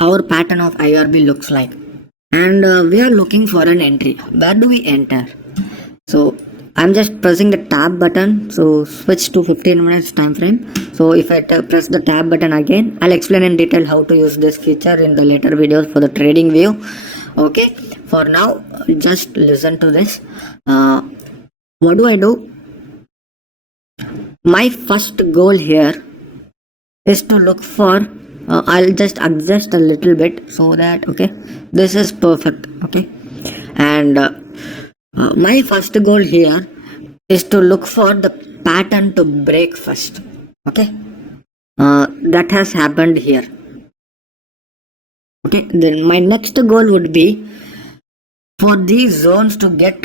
our pattern of IRB looks like. And we are looking for an entry. Where do we enter? So I'm just pressing the tab button. So switch to 15 minutes time frame. So if I press the tab button again, I'll explain in detail how to use this feature in the later videos for the trading view. Okay, for now, just listen to this. What do I do? My first goal here is to look for I'll just adjust a little bit so that okay, this is perfect. Okay, and my first goal here is to look for the pattern to break first. Okay, that has happened here. Okay, then my next goal would be for these zones to get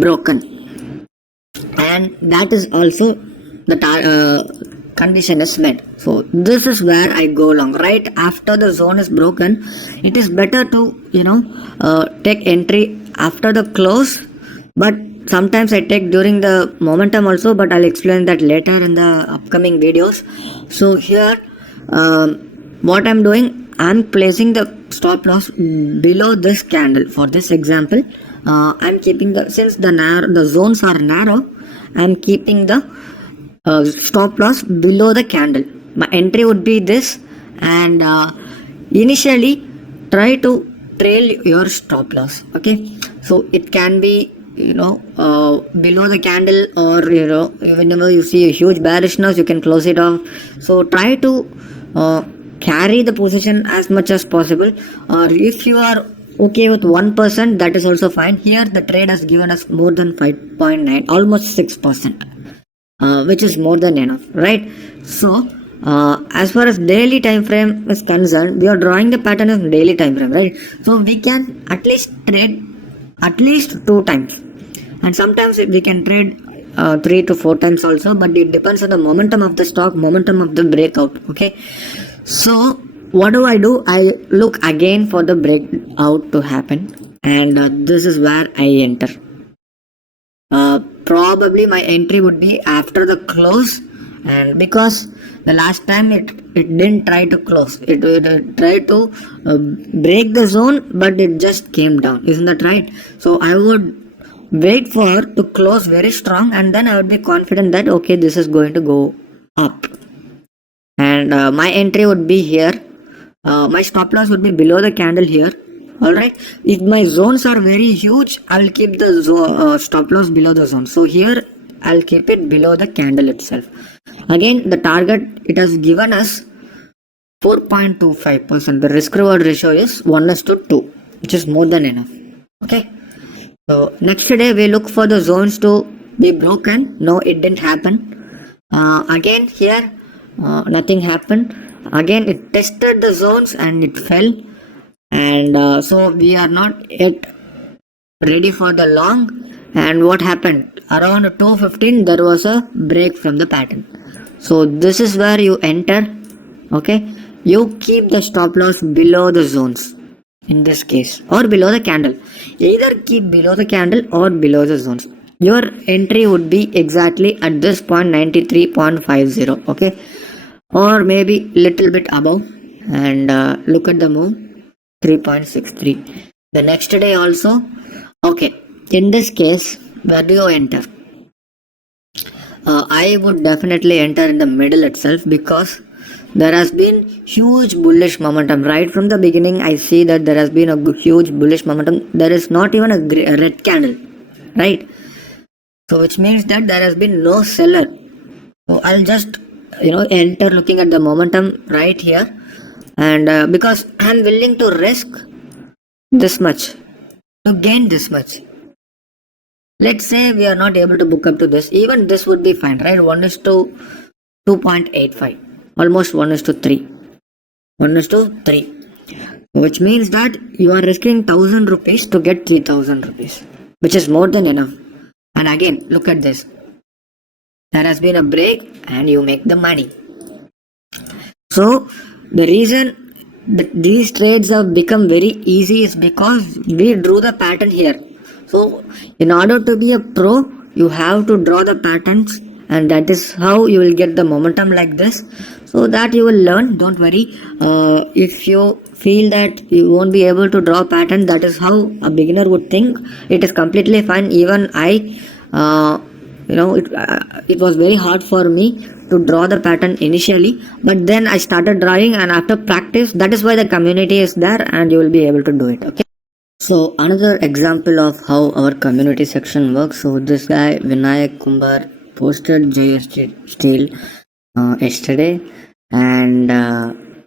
broken, and that is also the condition is met. So this is where I go along. Right after the zone is broken, it is better to take entry after the close, but sometimes I take during the momentum also, but I'll explain that later in the upcoming videos. So here what I'm doing, I'm placing the stop loss below this candle. For this example, I'm keeping since the zones are narrow, I'm keeping the stop loss below the candle. My entry would be this, and initially try to trail your stop loss. Okay, so it can be below the candle, or whenever you see a huge bearishness, you can close it off. So try to carry the position as much as possible, or if you are okay with 1%, that is also fine. Here the trade has given us more than 5.9, almost 6%, which is more than enough, right? So as far as daily time frame is concerned, we are drawing the pattern of daily time frame, right? So we can at least trade at least 2 times, and sometimes we can trade 3 to 4 times also, but it depends on the momentum of the stock, momentum of the breakout. Okay, so what do? I look again for the breakout to happen, and this is where I enter. Probably my entry would be after the close, and because the last time it didn't try to close, it tried to break the zone, but it just came down, isn't that right? So I would wait for to close very strong, and then I would be confident that okay, this is going to go up, and my entry would be here. My stop loss would be below the candle here. Alright, if my zones are very huge, I'll keep the stop loss below the zone. So here I'll keep it below the candle itself. Again, the target, it has given us 4.25%. The risk reward ratio is 1:2, which is more than enough. Okay, so next day we look for the zones to be broken. No, it didn't happen. Again here nothing happened. Again it tested the zones and it fell, and so we are not yet ready for the long. And what happened, around 2:15 there was a break from the pattern. So this is where you enter. Okay, you keep the stop loss below the zones in this case, or below the candle. Either keep below the candle or below the zones. Your entry would be exactly at this point 93.50. okay, or maybe little bit above, and look at the move 3.63. The next day also. Okay, in this case, where do you enter? I would definitely enter in the middle itself, because there has been huge bullish momentum right from the beginning. I see that there has been a huge bullish momentum. There is not even a red candle, right? So which means that there has been no seller. So I'll just enter looking at the momentum right here, and because I'm willing to risk this much to gain this much. Let's say we are not able to book up to this, even this would be fine, right? 1:2.85, almost 1:3, 1:3, which means that you are risking 1,000 rupees to get 3,000 rupees, which is more than enough. And again, look at this. There has been a break and you make the money. So the reason that these trades have become very easy is because we drew the pattern here. So in order to be a pro, you have to draw the patterns and that is how you will get the momentum like this, so that you will learn. Don't worry, if you feel that you won't be able to draw pattern, that is how a beginner would think. It is completely fine. Even I, it was very hard for me to draw the pattern initially, but then I started drawing, and after practice, that is why the community is there, and you will be able to do it. Okay. So another example of how our community section works. So this guy Vinayak Kumbar posted JS Steel yesterday, and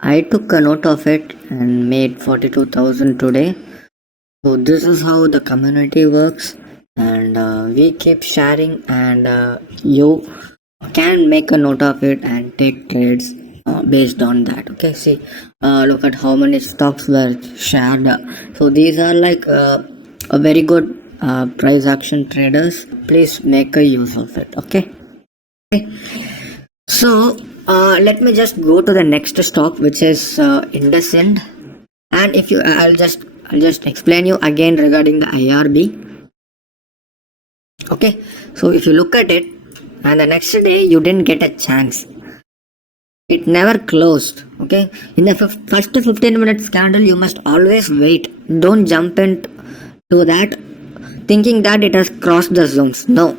I took a note of it and made 42,000 today. So this is how the community works, and we keep sharing, and you can make a note of it and take trades based on that. Okay, see, look at how many stocks were shared. So these are like a very good price action traders. Please make a use of it. Okay. So let me just go to the next stock, which is IndusInd, and if you, I'll just explain you again regarding the IRB. Okay, so if you look at it, and the next day you didn't get a chance, it never closed. Okay, in the first 15 minutes candle, you must always wait. Don't jump into that thinking that it has crossed the zones. No,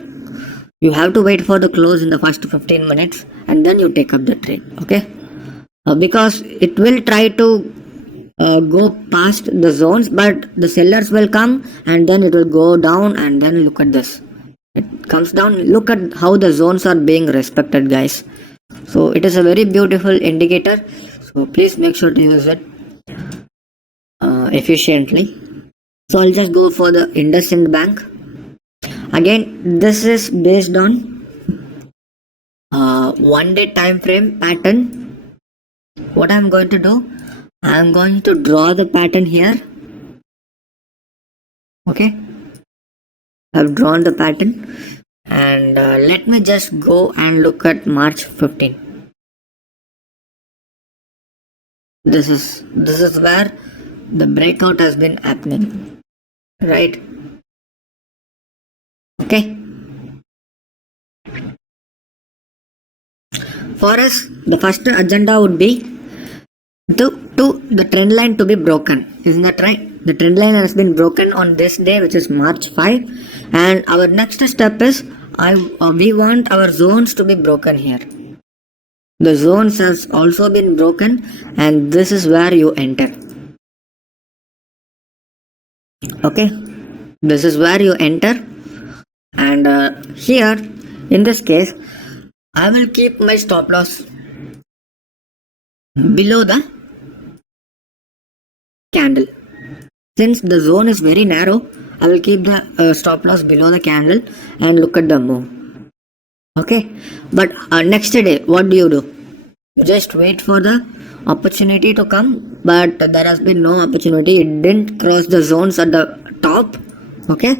you have to wait for the close in the first 15 minutes, and then you take up the trade. Okay, because it will try to go past the zones, but the sellers will come, and then it will go down, and then look at this, it comes down. Look at how the zones are being respected, guys. So it is a very beautiful indicator, so please make sure to use it efficiently. So I'll just go for the IndusInd Bank. Again, this is based on 1 day time frame pattern. What I'm going to do, I'm going to draw the pattern here. Okay, I've drawn the pattern, and let me just go and look at March 15. This is where the breakout has been happening, right? Okay. For us, the first agenda would be to the trend line to be broken. Isn't that right? The trend line has been broken on this day, which is March 5, and our next step is we want our zones to be broken here. The zones has also been broken, and this is where you enter. Okay, this is where you enter, and here in this case, I will keep my stop loss below the candle. Since the zone is very narrow, I will keep the stop loss below the candle and look at the move. Okay, but next day, what do? You just wait for the opportunity to come, but there has been no opportunity. It didn't cross the zones at the top. Okay,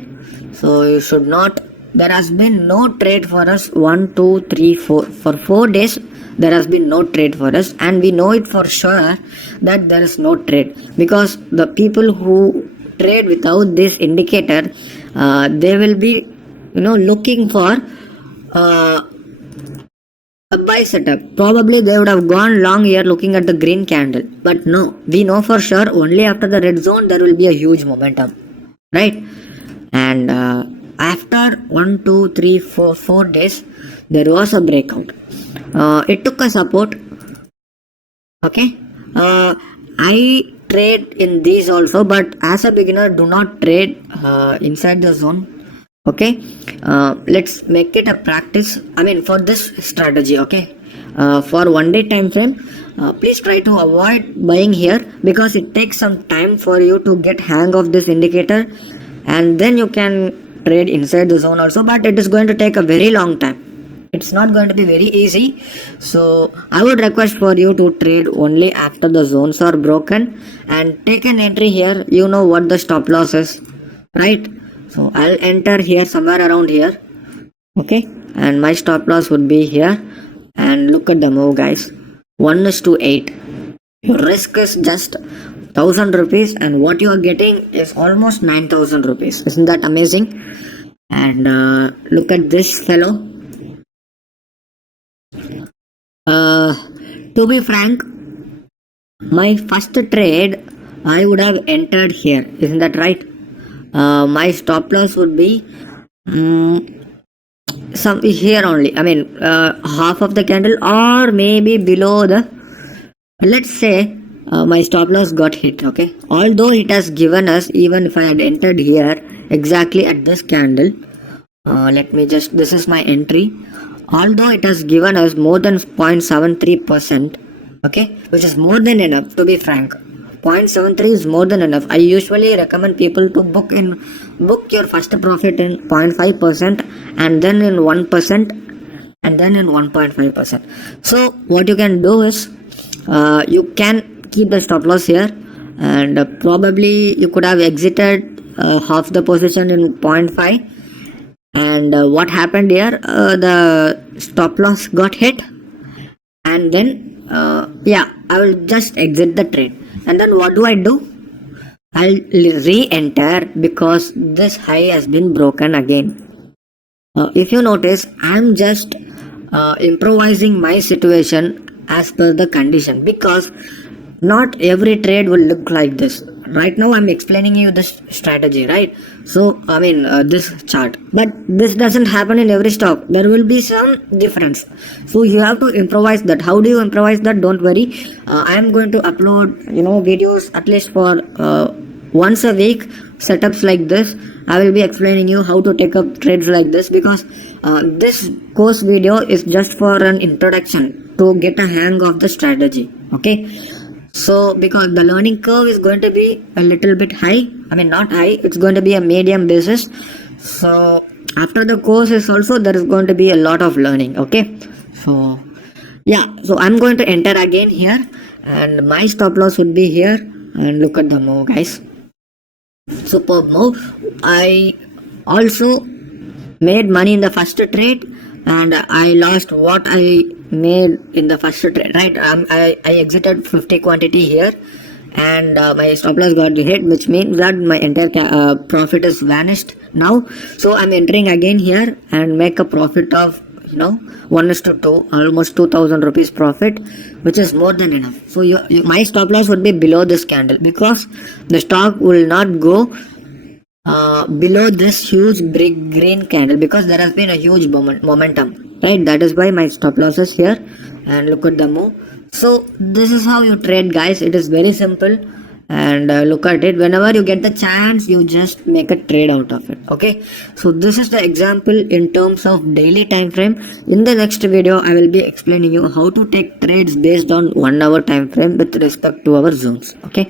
so you should not. There has been no trade for us. 1, 2, 3, 4 for 4 days. There has been no trade for us, and we know it for sure that there is no trade, because the people who trade without this indicator, they will be looking for a buy setup. Probably they would have gone long here looking at the green candle, but no, we know for sure only after the red zone there will be a huge momentum, right? And after 1, 2, 3, 4 days, there was a breakout. It took a support. Okay, I trade in these also, but as a beginner, do not trade inside the zone. Okay, let's make it a practice. I mean, for this strategy, okay, for 1 day time frame, please try to avoid buying here, because it takes some time for you to get hang of this indicator, and then you can trade inside the zone also, but it is going to take a very long time. It's not going to be very easy. So I would request for you to trade only after the zones are broken, and take an entry here. You know what the stop loss is, right? So I'll enter here somewhere around here. Okay, and my stop loss would be here, and look at the move, guys. 1:8. Your risk is just 1,000 rupees, and what you are getting is almost 9,000 rupees. Isn't that amazing? And look at this fellow. uh, to be frank, my first trade I would have entered here, isn't that right? My stop loss would be some here only. I mean, half of the candle, or maybe below the. Let's say my stop loss got hit. Okay, although it has given us, even if I had entered here exactly at this candle, let me just. This is my entry. Although it has given us more than 0.73%, okay, which is more than enough to be frank. 0.73 is more than enough. I usually recommend people to book your first profit in 0.5% and then in 1% and then in 1.5%. So what you can do is you can keep the stop loss here, and probably you could have exited half the position in zero point 0.5. And what happened here, the stop loss got hit, and then yeah, I will just exit the trade. And then what do? I'll re-enter because this high has been broken again. If you notice, I'm just improvising my situation as per the condition, because not every trade will look like this. Right now I'm explaining you this strategy, right? So I mean this chart, but this doesn't happen in every stock. There will be some difference, so you have to improvise that. How do you improvise that? Don't worry, I am going to upload videos at least for once a week, setups like this. I will be explaining you how to take up trades like this, because this course video is just for an introduction to get a hang of the strategy. Okay, so because the learning curve is going to be a little bit high, I mean not high, it's going to be a medium basis. So after the course is also, there is going to be a lot of learning. Okay, so yeah, so I'm going to enter again here, and my stop loss would be here. And look at the move, guys. Superb move. I also made money in the first trade, and I lost what I made in the first trade, right? I exited 50 quantity here, and my stop loss got hit, which means that my entire profit is vanished now. So I'm entering again here and make a profit of 1:2, almost 2,000 rupees profit, which is more than enough. So my stop loss would be below this candle, because the stock will not go below this huge big green candle, because there has been a huge momentum, right? That is why my stop loss is here. And look at the move. So this is how you trade, guys. It is very simple, and look at it. Whenever you get the chance, you just make a trade out of it. Okay, so this is the example in terms of daily time frame. In the next video, I will be explaining you how to take trades based on 1 hour time frame with respect to our zones. Okay.